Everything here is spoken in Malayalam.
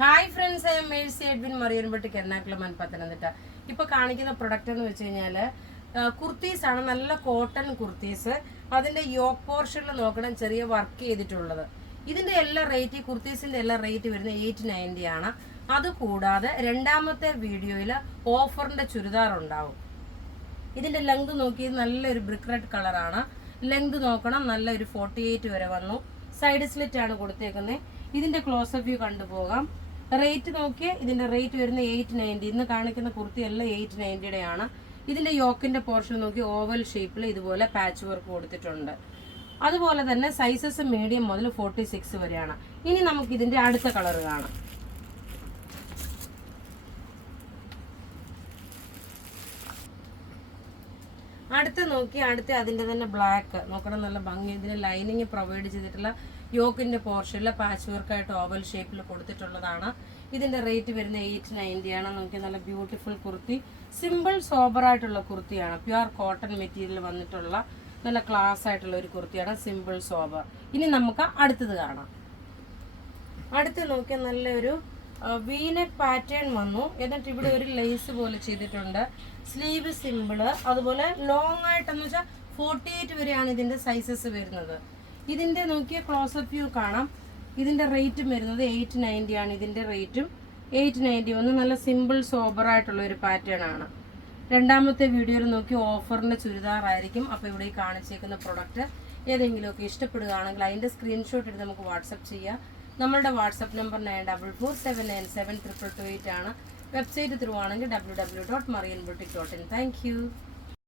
Hi friends, I am Mercy Edwin മറിയൻപട്ടിക്ക് എറണാകുളം പത്തനംതിട്ട. ഇപ്പോൾ കാണിക്കുന്ന പ്രൊഡക്റ്റ് എന്ന് വെച്ച് കഴിഞ്ഞാൽ കുർത്തീസ് ആണ്. നല്ല കോട്ടൺ കുർത്തീസ്. അതിൻ്റെ യോക്ക് പോർഷനിൽ നോക്കണം, ചെറിയ വർക്ക് ചെയ്തിട്ടുള്ളത്. ഇതിൻ്റെ എല്ലാ റേറ്റ്, കുർത്തീസിൻ്റെ എല്ലാ റേറ്റ് വരുന്നത് 890 ആണ്. അതുകൂടാതെ രണ്ടാമത്തെ വീഡിയോയിൽ ഓഫറിൻ്റെ ചുരിദാർ ഉണ്ടാവും. ഇതിൻ്റെ ലെങ്ത് നോക്കി നല്ലൊരു ബ്രിക്ക് റെഡ് കളറാണ്. ലെങ്ത് നോക്കണം, നല്ലൊരു 48 വരെ വന്നു. സൈഡ് സ്ലിറ്റ് ആണ് കൊടുത്തേക്കുന്നത്. ഇതിൻ്റെ ക്ലോസപ്പ് വ്യൂ കണ്ടുപോകാം. റേറ്റ് നോക്കിയാൽ ഇതിൻ്റെ റേറ്റ് വരുന്നത് 890. ഇന്ന് കാണിക്കുന്ന കുർത്തി എല്ലാം 890 ആണ്. ഇതിൻ്റെ യോക്കിൻ്റെ പോർഷൻ നോക്കി ഓവൽ ഷേപ്പിൽ ഇതുപോലെ പാച്ച് വർക്ക് കൊടുത്തിട്ടുണ്ട്. അതുപോലെ തന്നെ സൈസസ് മീഡിയം മുതൽ 46 വരെയാണ്. ഇനി നമുക്ക് ഇതിൻ്റെ അടുത്ത കളർ കാണാം. അടുത്ത അതിൻ്റെ തന്നെ ബ്ലാക്ക് നോക്കണം, നല്ല ഭംഗി. ഇതിന് ലൈനിങ് പ്രൊവൈഡ് ചെയ്തിട്ടുള്ള യോക്കിൻ്റെ പോർഷനിൽ പാച്ച് വർക്കായിട്ട് ഓവൽ ഷേപ്പിൽ കൊടുത്തിട്ടുള്ളതാണ്. ഇതിൻ്റെ റേറ്റ് വരുന്നത് 890 ആണ്. നോക്കി, നല്ല ബ്യൂട്ടിഫുൾ കുർത്തി. സിമ്പിൾ സോബറായിട്ടുള്ള കുർത്തിയാണ്. പ്യുവർ കോട്ടൺ മെറ്റീരിയൽ വന്നിട്ടുള്ള നല്ല ക്ലാസ് ആയിട്ടുള്ള ഒരു കുർത്തിയാണ്. Simple sober. ഇനി നമുക്ക് അടുത്തത് കാണാം. അടുത്ത് നോക്കിയാൽ നല്ലൊരു വീനെക്ക് പാറ്റേൺ വന്നു. എന്നിട്ട് ഇവിടെ ഒരു ലേസ് പോലെ ചെയ്തിട്ടുണ്ട്. Sleeve simple. അതുപോലെ ലോങ് ആയിട്ടെന്ന് വെച്ചാൽ 48 വരെയാണ് ഇതിൻ്റെ സൈസസ് വരുന്നത്. ഇതിൻ്റെ നോക്കിയ ക്ലോസപ്പ് വ്യൂ കാണാം. ഇതിൻ്റെ റേറ്റും വരുന്നത് 890 ആണ്. ഇതിൻ്റെ റേറ്റും 890 വന്ന് നല്ല സിമ്പിൾ സോബറായിട്ടുള്ള ഒരു പാറ്റേൺ ആണ്. രണ്ടാമത്തെ വീഡിയോയിൽ നോക്കി ഓഫറിൻ്റെ ചുരിദാർ ആയിരിക്കും. അപ്പോൾ ഇവിടെ ഈ കാണിച്ചേക്കുന്ന പ്രൊഡക്റ്റ് ഏതെങ്കിലുമൊക്കെ ഇഷ്ടപ്പെടുകയാണെങ്കിൽ അതിൻ്റെ സ്ക്രീൻഷോട്ട് എടുത്ത് നമുക്ക് വാട്സപ്പ് ചെയ്യാം. നമ്മളുടെ വാട്സപ്പ് നമ്പർ 9447972228 ആണ്. വെബ്സൈറ്റ് ത്രൂ ആണെങ്കിൽ www.marianboutique.in. Thank you.